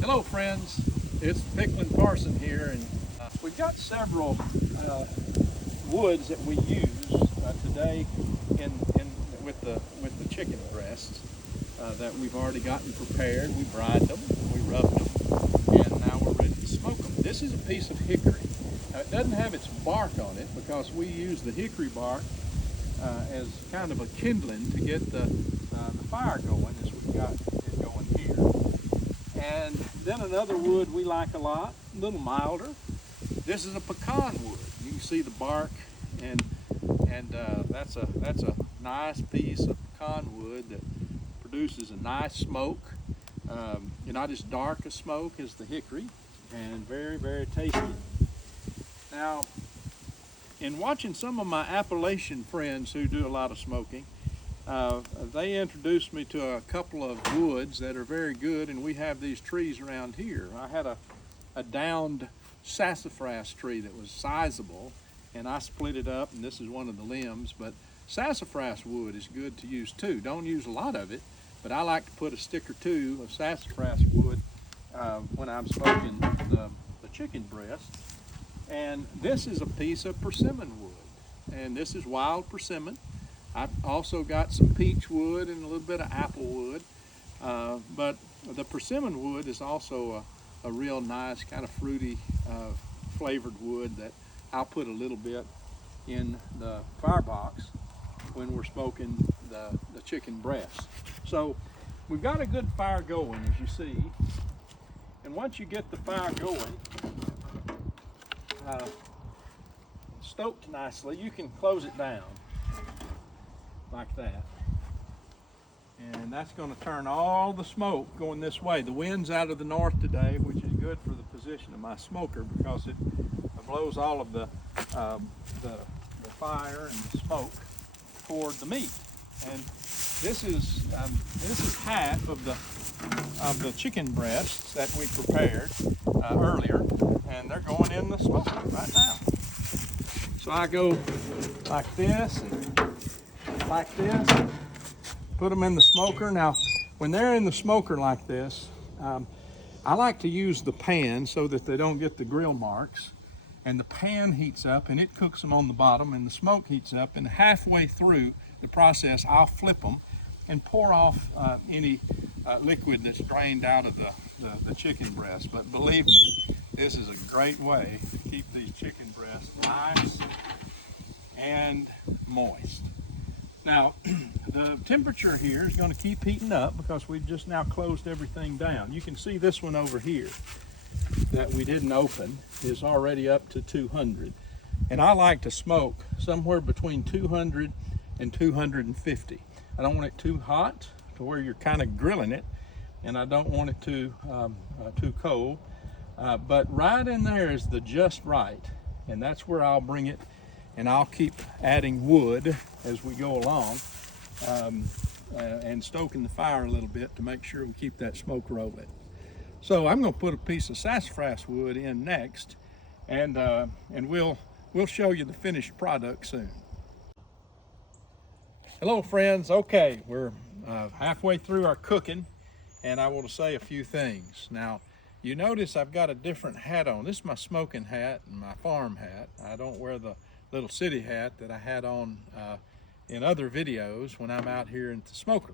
Hello friends, it's Picklin Parson here, and we've got several woods that we use today with the chicken breasts that we've already gotten prepared. We brined them, we rubbed them, and now we're ready to smoke them. This is a piece of hickory. Now, it doesn't have its bark on it because we use the hickory bark as kind of a kindling to get the fire going, as we've got it going here. And then another wood we like a lot, a little milder. This is a pecan wood. You can see the bark, and that's a nice piece of pecan wood that produces a nice smoke. Not as dark a smoke as the hickory, and very, very tasty. Now, in watching some of my Appalachian friends who do a lot of smoking, they introduced me to a couple of woods that are very good, and we have these trees around here. I had a downed sassafras tree that was sizable, and I split it up, and this is one of the limbs. But sassafras wood is good to use too. Don't use a lot of it, but I like to put a stick or two of sassafras wood when I'm smoking the chicken breast. And this is a piece of persimmon wood, and this is wild persimmon. I've also got some peach wood and a little bit of apple wood, but the persimmon wood is also a real nice kind of fruity flavored wood that I'll put a little bit in the firebox when we're smoking the chicken breast. So we've got a good fire going, as you see, and once you get the fire going, stoked nicely, you can close it down like that, and that's going to turn all the smoke going this way. The wind's out of the north today, which is good for the position of my smoker because it blows all of the fire and the smoke toward the meat. And this is half of the chicken breasts that we prepared earlier, and they're going in the smoker right now. So I go like this and like this, put them in the smoker. Now, when they're in the smoker like this, I like to use the pan so that they don't get the grill marks. And the pan heats up and it cooks them on the bottom, and the smoke heats up, and halfway through the process I'll flip them and pour off any liquid that's drained out of the chicken breast. But believe me, this is a great way to keep these chicken breasts nice and moist. Now, the temperature here is going to keep heating up because we've just now closed everything down. You can see this one over here that we didn't open is already up to 200. And I like to smoke somewhere between 200 and 250. I don't want it too hot to where you're kind of grilling it, and I don't want it too cold. But right in there is the just right, and that's where I'll bring it. And I'll keep adding wood as we go along and stoking the fire a little bit to make sure we keep that smoke rolling. So I'm going to put a piece of sassafras wood in next, and we'll show you the finished product soon. Hello friends. Okay, we're halfway through our cooking, and I want to say a few things. Now, you notice I've got a different hat on. This is my smoking hat and my farm hat. I don't wear the little city hat that I had on in other videos when I'm out here in the smoker.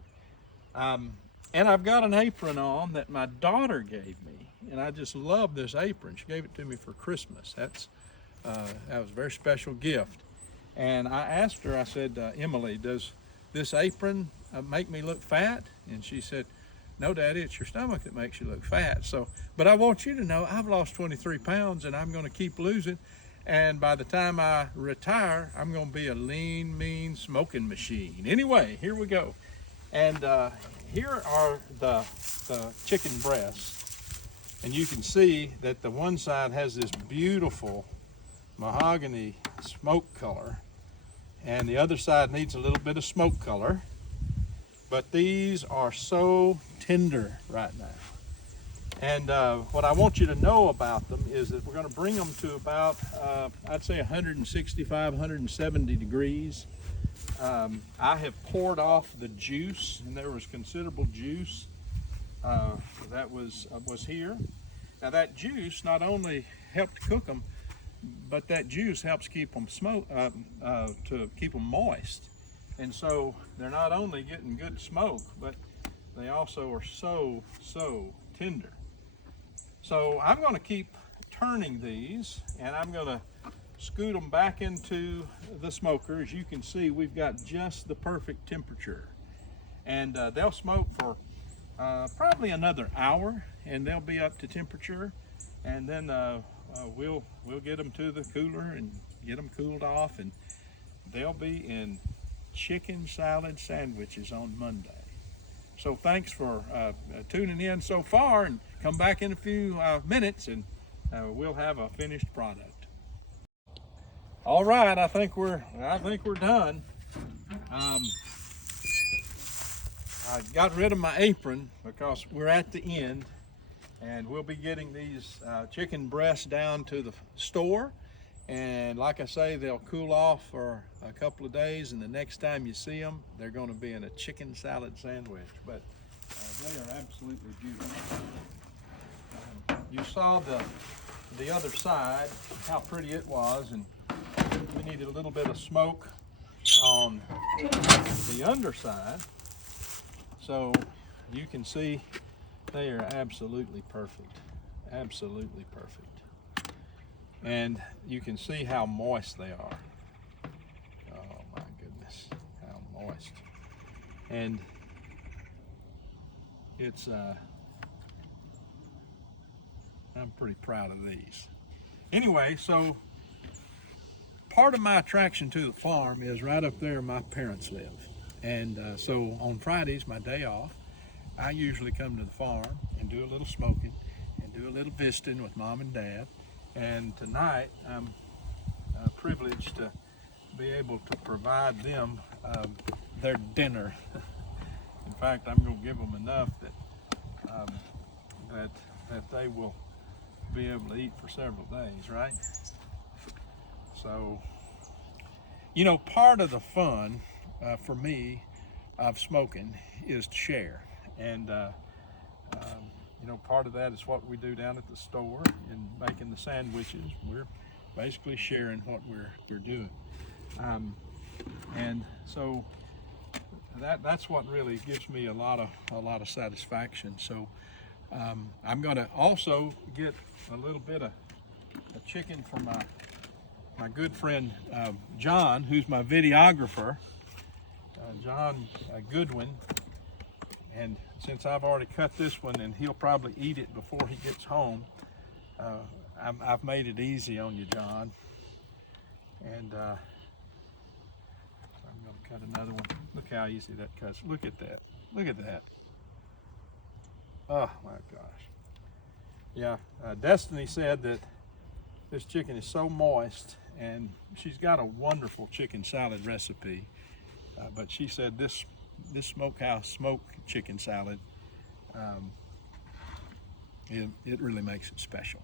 And I've got an apron on that my daughter gave me, and I just love this apron. She gave it to me for Christmas. That was a very special gift. And I asked her, I said, Emily, does this apron make me look fat? And she said, no, Daddy, it's your stomach that makes you look fat. So, but I want you to know I've lost 23 pounds, and I'm going to keep losing. And by the time I retire, I'm going to be a lean, mean smoking machine. Anyway, here we go. And here are the chicken breasts. And you can see that the one side has this beautiful mahogany smoke color, and the other side needs a little bit of smoke color. But these are so tender right now. And what I want you to know about them is that we're going to bring them to about, I'd say 165, 170 degrees. I have poured off the juice, and there was considerable juice that was here. Now that juice not only helped cook them, but that juice helps keep them to keep them moist. And so they're not only getting good smoke, but they also are so tender. So I'm going to keep turning these, and I'm going to scoot them back into the smoker. As you can see, we've got just the perfect temperature. And they'll smoke for probably another hour, and they'll be up to temperature. And then we'll get them to the cooler and get them cooled off, and they'll be in chicken salad sandwiches on Monday. So thanks for tuning in so far, and come back in a few minutes and we'll have a finished product. All right, I think we're done. I got rid of my apron because we're at the end, and we'll be getting these chicken breasts down to the store. And like I say, they'll cool off for a couple of days, and the next time you see them, they're going to be in a chicken salad sandwich. But they are absolutely beautiful. You saw the other side, how pretty it was, and we needed a little bit of smoke on the underside. So you can see they are absolutely perfect, absolutely perfect. And you can see how moist they are. Oh my goodness, how moist. And it's, I'm pretty proud of these. Anyway, so part of my attraction to the farm is right up there my parents live. And so on Fridays, my day off, I usually come to the farm and do a little smoking and do a little visiting with Mom and Dad. And tonight, I'm privileged to be able to provide them their dinner. In fact, I'm going to give them enough that they will be able to eat for several days, right? So, you know, part of the fun for me of smoking is to share. And you know, part of that is what we do down at the store in making the sandwiches. We're basically sharing what we're doing, and so that's what really gives me a lot of satisfaction. So I'm going to also get a little bit of a chicken for my good friend John, who's my videographer, John Goodwin. And since I've already cut this one, and he'll probably eat it before he gets home, I've made it easy on you, John. And I'm going to cut another one. Look how easy that cuts. Look at that. Look at that. Oh my gosh. Yeah, Destiney said that this chicken is so moist, and she's got a wonderful chicken salad recipe, but she said this smokehouse smoked chicken salad, it really makes it special.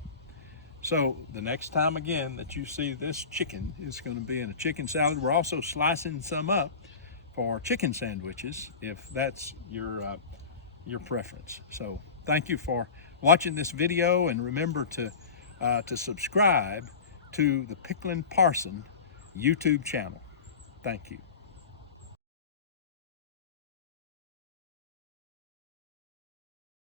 So the next time again that you see this chicken is going to be in a chicken salad. We're also slicing some up for chicken sandwiches if that's your preference. So thank you for watching this video, and remember to subscribe to the Picklin Parson YouTube channel. Thank you.